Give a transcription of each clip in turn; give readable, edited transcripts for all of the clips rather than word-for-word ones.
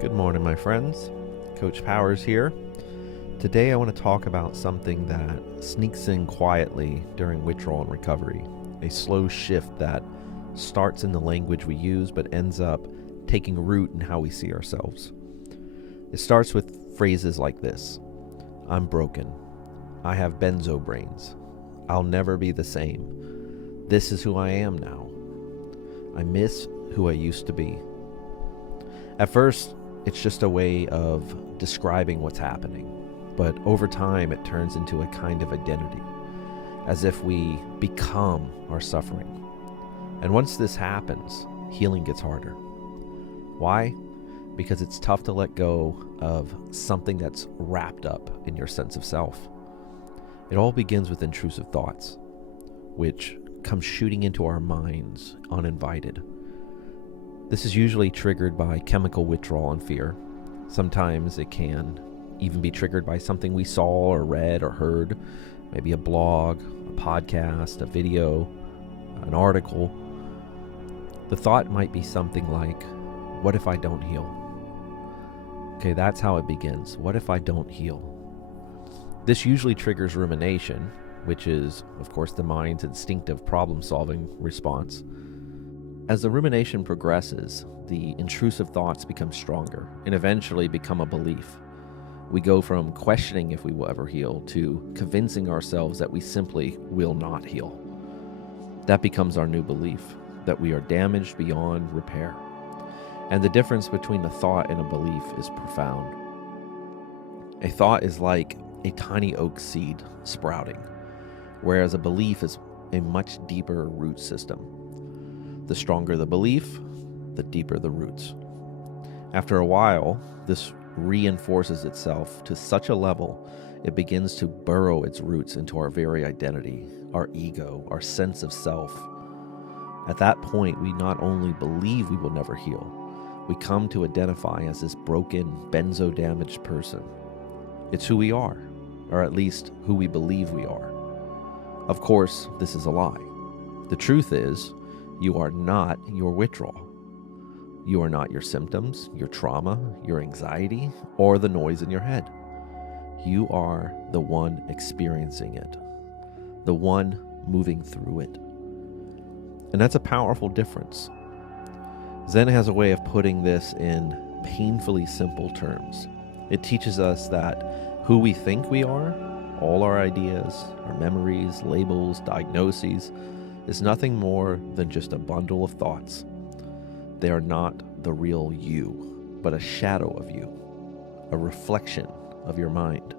Good morning, my friends. Coach Powers here. Today I want to talk about something that sneaks in quietly during withdrawal and recovery, a slow shift that starts in the language we use but ends up taking root in how we see ourselves. It starts with phrases like this: I'm broken. I have Benzo brains. I'll never be the same. This is who I am now. I miss who I used to be. At first, it's just a way of describing what's happening, but over time it turns into a kind of identity, as if we become our suffering. And once this happens, healing gets harder. Why? Because it's tough to let go of something that's wrapped up in your sense of self. It all begins with intrusive thoughts, which come shooting into our minds uninvited. This is usually triggered by chemical withdrawal and fear. Sometimes it can even be triggered by something we saw or read or heard, maybe a blog, a podcast, a video, an article. The thought might be something like, what if I don't heal? Okay, that's how it begins. What if I don't heal? This usually triggers rumination, which is, of course, the mind's instinctive problem-solving response. As the rumination progresses, the intrusive thoughts become stronger and eventually become a belief. We go from questioning if we will ever heal to convincing ourselves that we simply will not heal. That becomes our new belief, that we are damaged beyond repair. And the difference between a thought and a belief is profound. A thought is like a tiny oak seed sprouting, whereas a belief is a much deeper root system. The stronger the belief, the deeper the roots. After a while, this reinforces itself to such a level it begins to burrow its roots into our very identity, our ego, our sense of self. At that point, we not only believe we will never heal, we come to identify as this broken, benzo-damaged person. It's who we are, or at least who we believe we are. Of course, this is a lie. The truth is, you are not your withdrawal. You are not your symptoms, your trauma, your anxiety, or the noise in your head. You are the one experiencing it, the one moving through it. And that's a powerful difference. Zen has a way of putting this in painfully simple terms. It teaches us that who we think we are, all our ideas, our memories, labels, diagnoses, is nothing more than just a bundle of thoughts. They are not the real you, but a shadow of you, a reflection of your mind.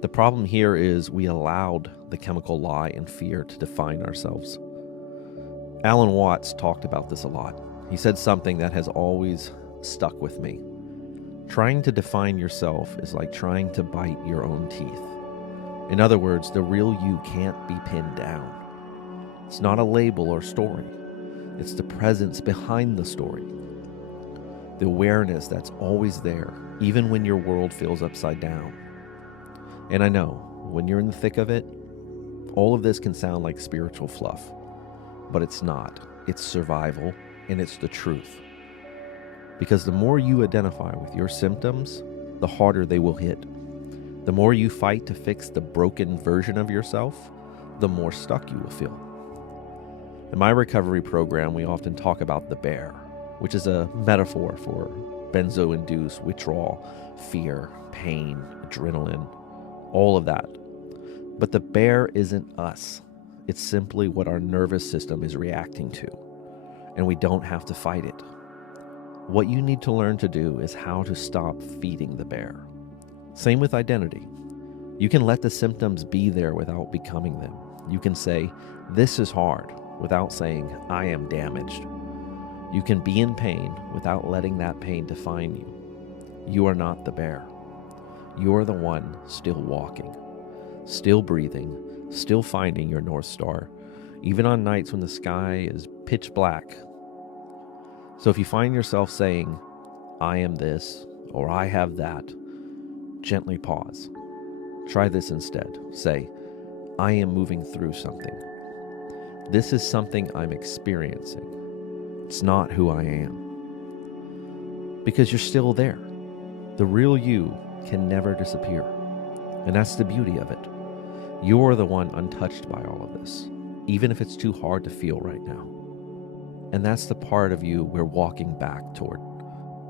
The problem here is we allowed the chemical lie and fear to define ourselves. Alan Watts talked about this a lot. He said something that has always stuck with me. Trying to define yourself is like trying to bite your own teeth. In other words, the real you can't be pinned down. It's not a label or story. It's the presence behind the story. The awareness that's always there, even when your world feels upside down. And I know, when you're in the thick of it, all of this can sound like spiritual fluff. But it's not. It's survival, and it's the truth. Because the more you identify with your symptoms, the harder they will hit. The more you fight to fix the broken version of yourself, the more stuck you will feel. In my recovery program, we often talk about the bear, which is a metaphor for benzo-induced withdrawal, fear, pain, adrenaline, all of that. But the bear isn't us. It's simply what our nervous system is reacting to, and we don't have to fight it. What you need to learn to do is how to stop feeding the bear. Same with identity. You can let the symptoms be there without becoming them. You can say, this is hard, without saying, I am damaged. You can be in pain without letting that pain define you. You are not the bear. You are the one still walking, still breathing, still finding your North Star, even on nights when the sky is pitch black. So if you find yourself saying, I am this, or I have that, gently pause. Try this instead. Say, I am moving through something. This is something I'm experiencing. It's not who I am. because you're still there. The real you can never disappear. And that's the beauty of it. You're the one untouched by all of this, even if it's too hard to feel right now. And that's the part of you we're walking back toward.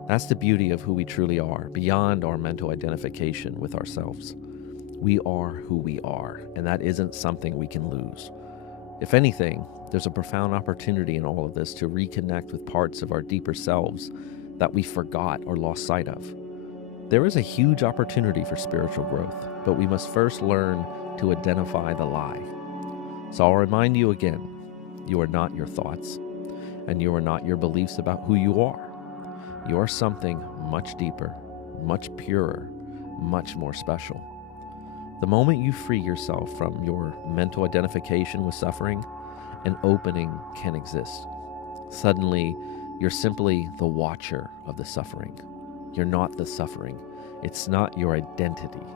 That's the beauty of who we truly are, beyond our mental identification with ourselves. We are who we are, and that isn't something we can lose. If anything, there's a profound opportunity in all of this to reconnect with parts of our deeper selves that we forgot or lost sight of. There is a huge opportunity for spiritual growth, but we must first learn to identify the lie. So I'll remind you again, you are not your thoughts, and you are not your beliefs about who you are. You are something much deeper, much purer, much more special. The moment you free yourself from your mental identification with suffering, an opening can exist. Suddenly, you're simply the watcher of the suffering. You're not the suffering. It's not your identity.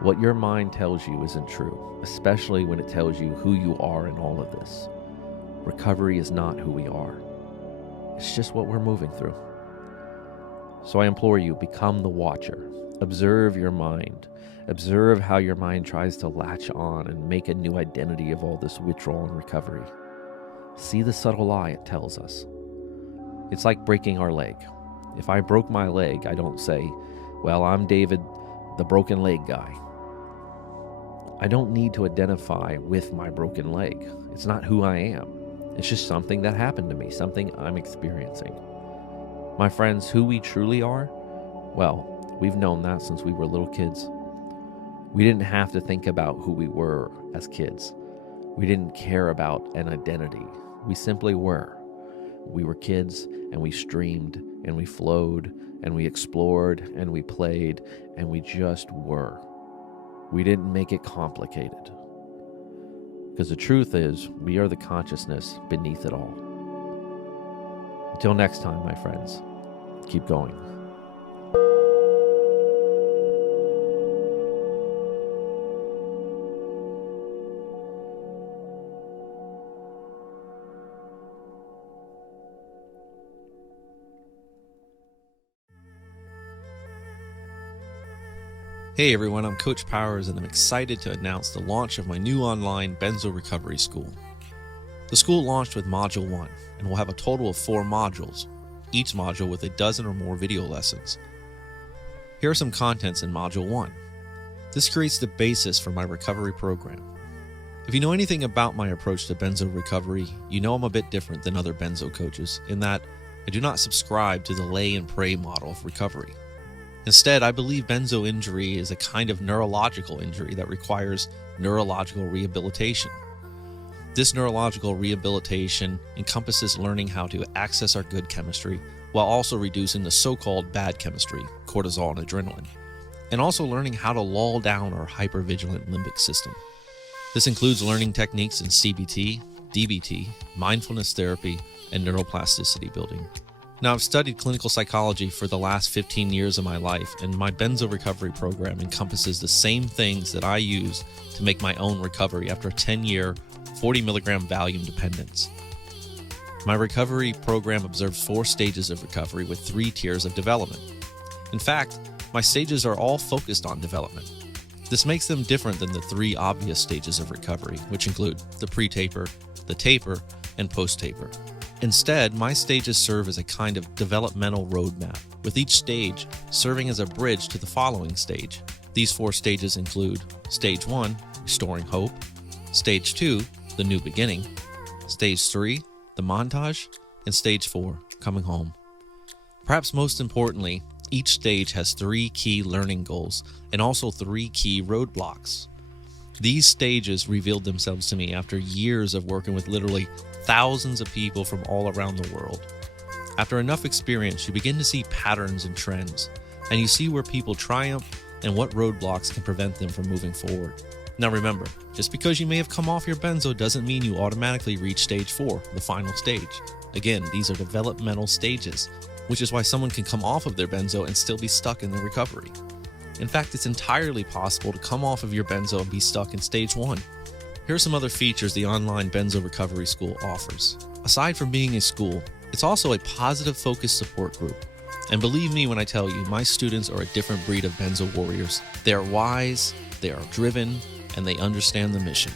What your mind tells you isn't true, especially when it tells you who you are in all of this. Recovery is not who we are. It's just what we're moving through. So I implore you, become the watcher. Observe your mind. Observe how your mind tries to latch on and make a new identity of all this withdrawal and recovery. See the subtle lie it tells us. It's like breaking our leg. If I broke my leg, I don't say, well, I'm David, the broken leg guy. I don't need to identify with my broken leg. It's not who I am. It's just something that happened to me, something I'm experiencing. My friends, who we truly are, well, we've known that since we were little kids. We didn't have to think about who we were as kids. We didn't care about an identity. We simply were. We were kids, and we streamed, and we flowed, and we explored, and we played, and we just were. We didn't make it complicated. Because the truth is, we are the consciousness beneath it all. Until next time, my friends, keep going. Hey everyone, I'm Coach Powers and I'm excited to announce the launch of my new online Benzo Recovery School. The school launched with Module 1 and will have a total of 4 modules, each module with a dozen or more video lessons. Here are some contents in Module 1. This creates the basis for my recovery program. If you know anything about my approach to Benzo recovery, you know I'm a bit different than other Benzo coaches in that I do not subscribe to the lay and pray model of recovery. Instead, I believe benzo injury is a kind of neurological injury that requires neurological rehabilitation. This neurological rehabilitation encompasses learning how to access our good chemistry while also reducing the so-called bad chemistry, cortisol and adrenaline, and also learning how to lull down our hypervigilant limbic system. This includes learning techniques in CBT, DBT, mindfulness therapy, and neuroplasticity building. Now, I've studied clinical psychology for the last 15 years of my life, and my benzo recovery program encompasses the same things that I use to make my own recovery after a 10-year, 40 milligram Valium dependence. My recovery program observes 4 stages of recovery with 3 tiers of development. In fact, my stages are all focused on development. This makes them different than the 3 obvious stages of recovery, which include the pre-taper, the taper, and post-taper. Instead, my stages serve as a kind of developmental roadmap, with each stage serving as a bridge to the following stage. These 4 stages include Stage 1, restoring hope, Stage 2, the new beginning, Stage 3, the montage, and Stage 4, coming home. Perhaps most importantly, each stage has 3 key learning goals and also 3 key roadblocks. These stages revealed themselves to me after years of working with literally thousands of people from all around the world. After enough experience, you begin to see patterns and trends, and you see where people triumph and what roadblocks can prevent them from moving forward. Now remember, just because you may have come off your benzo doesn't mean you automatically reach Stage 4, the final stage. Again, these are developmental stages, which is why someone can come off of their benzo and still be stuck in their recovery. In fact, it's entirely possible to come off of your benzo and be stuck in Stage 1. Here are some other features the online Benzo Recovery School offers. Aside from being a school, it's also a positive focused support group. And believe me when I tell you, my students are a different breed of Benzo warriors. They are wise, they are driven, and they understand the mission.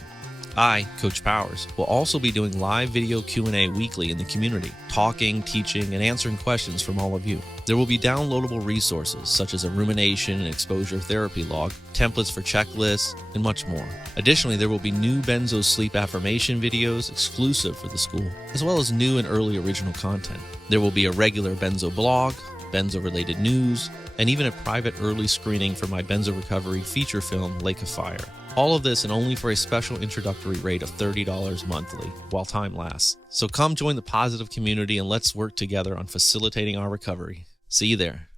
I, Coach Powers, will also be doing live video Q&A weekly in the community, talking, teaching, and answering questions from all of you. There will be downloadable resources such as a rumination and exposure therapy log, templates for checklists, and much more. Additionally, there will be new Benzo sleep affirmation videos exclusive for the school, as well as new and early original content. There will be a regular Benzo blog, Benzo-related news, and even a private early screening for my Benzo recovery feature film, Lake of Fire. All of this and only for a special introductory rate of $30 monthly while time lasts. So come join the positive community and let's work together on facilitating our recovery. See you there.